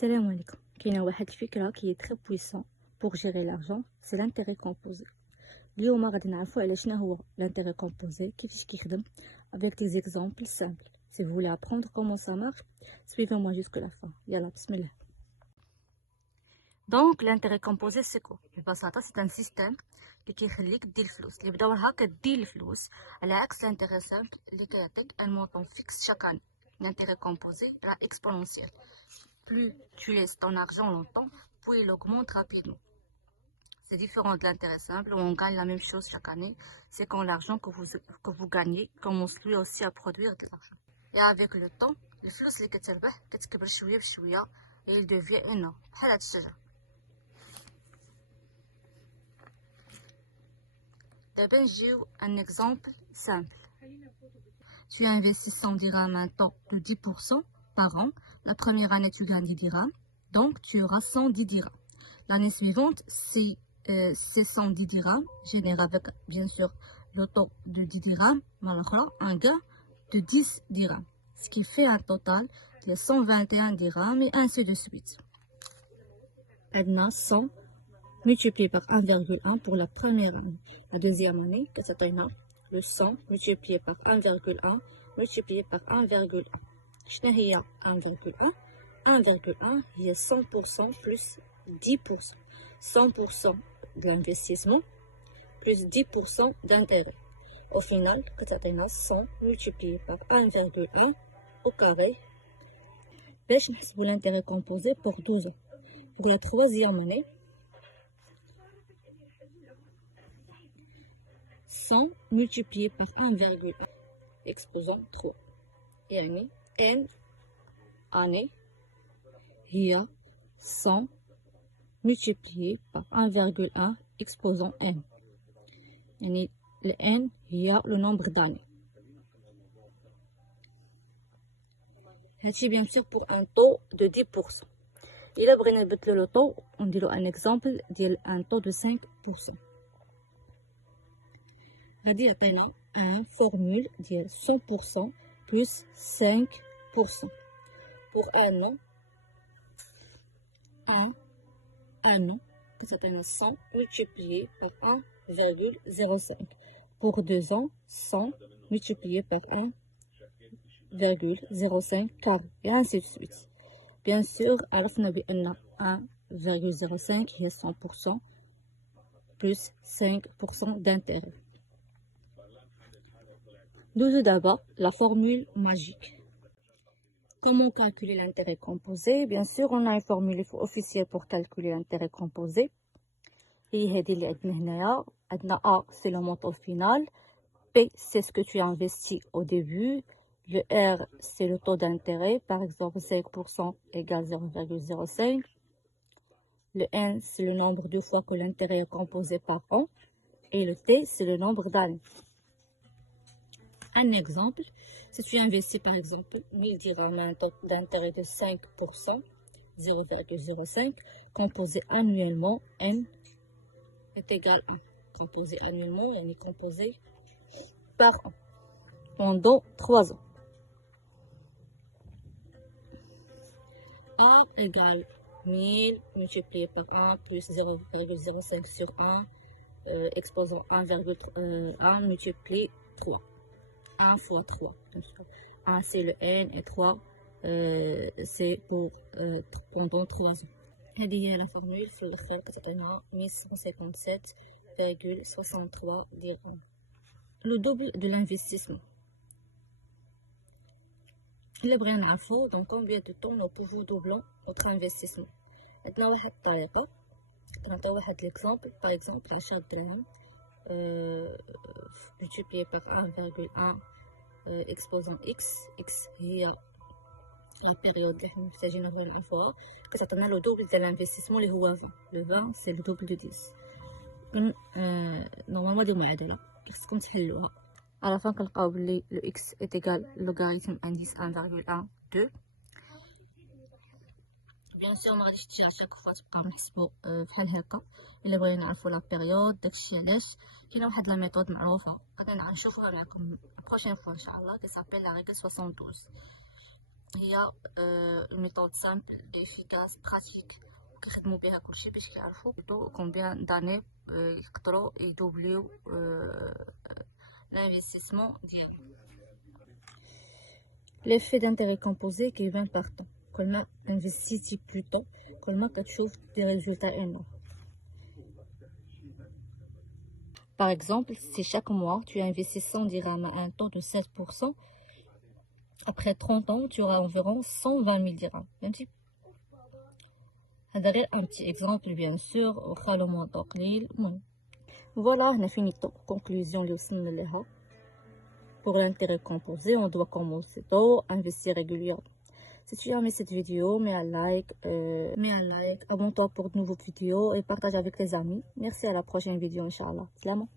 Salam alaikum. كاينه واحد الفكره كي تري بويسون pour gérer l'argent, c'est l'intérêt composé. اليوم غادي نعرفوا على شنو هو l'intérêt composé, كيفاش كيخدم avec des exemples simples. Si vous voulez apprendre comment ça marche, suivez-moi jusqu'à la fin. يلا بسم الله. Donc l'intérêt composé c'est quoi؟ ببساطه c'est un système اللي كيخليك دير الفلوس اللي بدورها كدير الفلوس على عكس l'intérêt simple اللي كيعطيك un montant fixe chaque année. L'intérêt composé est exponentiel. Plus tu laisses ton argent longtemps, plus il augmente rapidement. C'est différent de l'intérêt simple où on gagne la même chose chaque année. C'est quand l'argent que vous gagnez commence lui aussi à produire de l'argent. Et avec le temps, le flux اللي كتربح كتكبر شوية بشوية et il devient énorme. بحال هاد الشجرة. دابا نجيو un exemple simple. Tu investis 100 dirhams à un taux de 10% par an. La première année, tu gagnes 10 dirhams. Donc, tu auras 110 dirhams. L'année suivante, si ces 110 dirhams génèrent avec, bien sûr, le taux de 10 dirhams, un gain de 10 dirhams. Ce qui fait un total de 121 dirhams et ainsi de suite. Maintenant, 100 multiplié par 1,1 pour la première année. La deuxième année, le 100 multiplié par 1,1 multiplié par 1,1. شنو هي 1,1 1,1 هي 100% plus 10%. 100% de l'investissement plus 10% d'intérêt. Au final, كتعطينا 100 multiplié par 1,1 au carré. باش نحسبوا l'intérêt composé pour 12 ans. Pour la troisième année, 100 multiplié par 1,1 exposant 3. يعني n année هي 100 multiplié par 1,1 exposant n. يعني le n هي le nombre d'années. هادشي bien sûr pour un taux de 10%. إلا بغينا نبدلو le taux ونديرو un exemple ديال un taux de 5%. غادي يعطينا un formule ديال 100% plus 5%. Pour un an, 1 an, كتعطينا 100 multiplié par 1,05. Pour 2 ans, 100 multiplié par 1,05 carré. Et ainsi de suite. Bien sûr, عرفنا بأن 1,05 هي 100% plus 5% d'intérêt. Nous d'abord la formule magique. Comment calculer l'intérêt composé? Bien sûr, on a une formule officielle pour calculer l'intérêt composé. Et A, c'est le montant final. P, c'est ce que tu as investi au début. Le R, c'est le taux d'intérêt. Par exemple, 5% égale 0,05. Le N, c'est le nombre de fois que l'intérêt est composé par an. Et le T, c'est le nombre d'années. Un exemple, si tu investis par exemple 1000 dirhams à un taux d'intérêt de 5%, 0,05, composé annuellement, N est égal à 1. Composé annuellement, N est composé par an pendant 3 ans. A égale 1000 multiplié par 1 plus 0,05 sur 1, exposant 1,1 multiplié 3. 1 fois 3. 1 c'est le N et 3 c'est pour pendant 3 ans. هذه هي la formule في الاخر كتعطينا 1157,63 dirhams. Le double de l'investissement. إلا بغينا نعرفو donc combien de temps nous pouvons doubler notre investissement. عندنا واحد الطريقة نعطيو واحد l'exemple par exemple 10 دراهم multiplié par 1,1 exposant x. X هي la période اللي محتاجين نعرفوها كتعطينا لو دوبل ديال الانفستيسمون اللي هو 20. لو 20 سي لو دوبل دو 10. نورمالمون هادي معادله خصكم تحلوها. على فين كنلقاو بلي لو x est égal logarithme indice 1,12. بيان سور ما غاديش تجي شاك فوا تبقاو نحسبو بحال هكا. الا بغينا نعرفو لا بيريود داكشي علاش كاينه واحد لا ميثود معروفه غادي نشوفوها معكم بروشين فوا ان شاء الله كتسابيل لا ريغل 72. هي une méthode simple et efficace pratique كيخدموا بها كلشي باش كيعرفوا combien d'années يقدروا يدوبليو l'investissement ديالهم. L'effet d'intérêt composé qui vient par temps. كل ما انفستيتي plus tôt كل ما كتشوف des résultats énormes. Par exemple, si chaque mois tu investis 100 dirhams à un taux de 16%, après 30 ans, tu auras environ 120 000 dirhams. هذا غير un petit exemple bien sûr. واخا لو مونطون قليل. Voilà, on a fini la conclusion اللي وصلنا لها. Pour l'intérêt composé, on doit commencer tôt, investir régulièrement. Si tu as aimé cette vidéo, mets un like, abonne-toi pour de nouvelles vidéos et partage avec tes amis. Merci, à la prochaine vidéo, Inch'Allah. Salam.